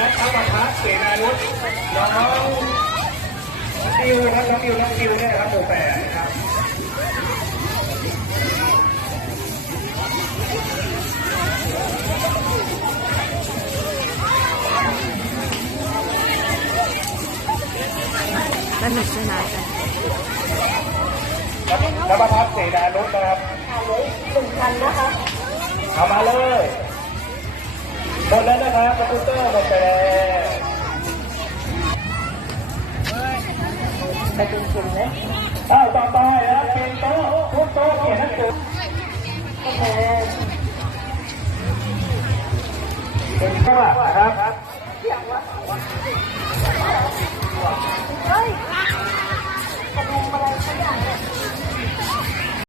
นัทวัฒน์เสนานุชน้องดิวครับน้องดิวน้องดิวเนี่ยครับหมู่แปดนะครับสนุกสนานกันนภพัฒน์เสนานุชนะครับหนึ่งพันนะคะเอามาเลย หมดแล้วนะครับคอมพิวเตอร์หมดไปแล้วใครเป็นคนนะอ้าวต่อไปนะเป็นโต๊ะทุกโต๊ะเขียนหนังสือโอเคเป็นข้าวนะครับ